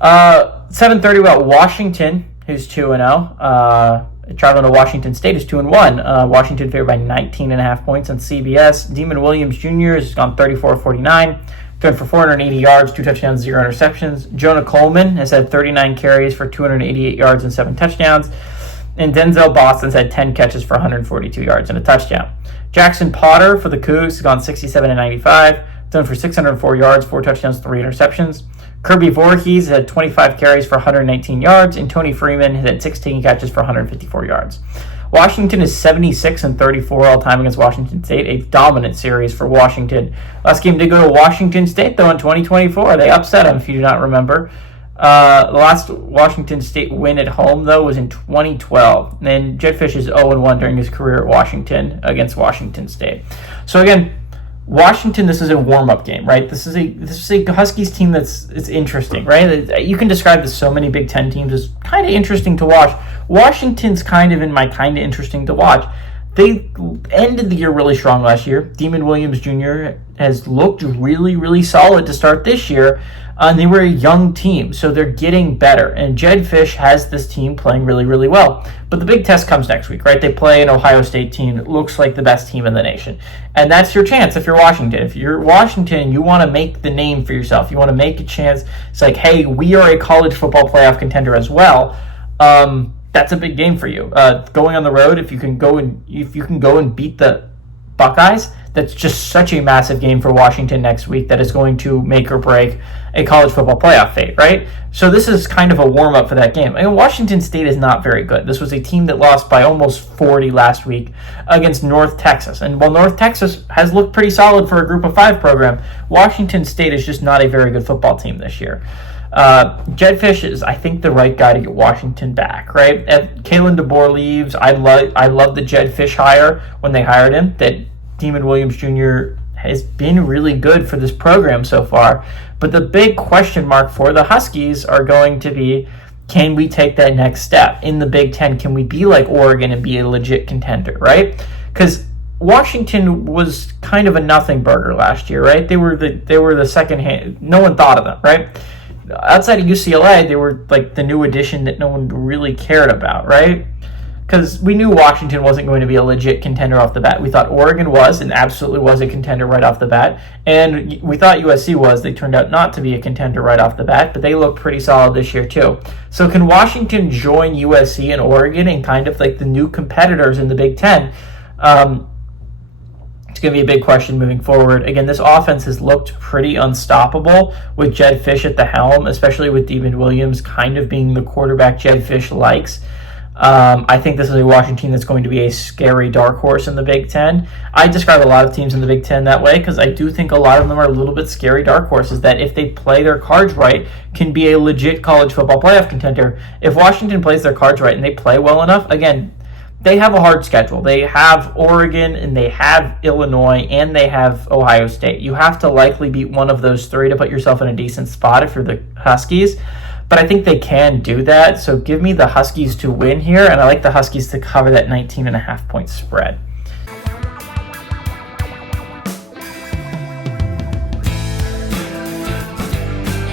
7:30 about Washington, who's 2-0. Traveling to Washington State is 2-1. Washington favored by 19.5 points on CBS. Demon Williams Jr. has gone 34-49. Thrown for 480 yards, 2 touchdowns, 0 interceptions. Jonah Coleman has had 39 carries for 288 yards and 7 touchdowns. And Denzel Boston's had 10 catches for 142 yards and a touchdown. Jackson Potter for the Cougs has gone 67-95. Thrown for 604 yards, 4 touchdowns, 3 interceptions. Kirby Voorhees had 25 carries for 119 yards, and Tony Freeman had 16 catches for 154 yards. Washington is 76-34 all time against Washington State, a dominant series for Washington. Last game did go to Washington State, though, in 2024. They upset them, if you do not remember. The last Washington State win at home, though, was in 2012. And Jedd Fisch is 0-1 during his career at Washington against Washington State. So, again, Washington, this is a warm-up game, right? This is a Huskies team it's interesting, right? You can describe this so many Big Ten teams as kind of interesting to watch. Washington's kind of in my kind of interesting to watch. They ended the year really strong last year. Demon Williams Jr. has looked really, really solid to start this year. And they were a young team, so they're getting better. And Jedd Fisch has this team playing really, really well. But the big test comes next week, right? They play an Ohio State team that looks like the best team in the nation. And that's your chance if you're Washington. If you're Washington, you want to make the name for yourself. You want to make a chance. It's like, hey, we are a college football playoff contender as well. That's a big game for you. Going on the road, if you can go and beat the Buckeyes, that's just such a massive game for Washington next week that is going to make or break a college football playoff fate, right? So this is kind of a warm-up for that game. I mean, Washington State is not very good. This was a team that lost by almost 40 last week against North Texas. And while North Texas has looked pretty solid for a Group of 5 program, Washington State is just not a very good football team this year. Jedd Fisch is, I think, the right guy to get Washington back, right? If Kalen DeBoer leaves, I love the Jedd Fisch hire when they hired him, that Demon Williams Jr. has been really good for this program so far. But the big question mark for the Huskies are going to be, can we take that next step in the Big Ten? Can we be like Oregon and be a legit contender, right? Because Washington was kind of a nothing burger last year, right? They were the second hand. No one thought of them, right? Outside of UCLA, they were like the new addition that no one really cared about, right? Because we knew Washington wasn't going to be a legit contender off the bat. We thought Oregon was, and absolutely was a contender right off the bat. And we thought USC was. They turned out not to be a contender right off the bat, but they look pretty solid this year too. So can Washington join USC and Oregon and kind of like the new competitors in the Big Ten? It's going to be a big question moving forward. Again, this offense has looked pretty unstoppable with Jedd Fisch at the helm, especially with Demon Williams kind of being the quarterback Jedd Fisch likes. I think this is a Washington team that's going to be a scary dark horse in the Big Ten. I describe a lot of teams in the Big Ten that way because I do think a lot of them are a little bit scary dark horses that if they play their cards right can be a legit college football playoff contender. If Washington plays their cards right and they play well enough, again, they have a hard schedule. They have Oregon and they have Illinois and they have Ohio State. You have to likely beat one of those three to put yourself in a decent spot if you're the Huskies. But I think they can do that. So give me the Huskies to win here, and I like the Huskies to cover that 19.5 point spread.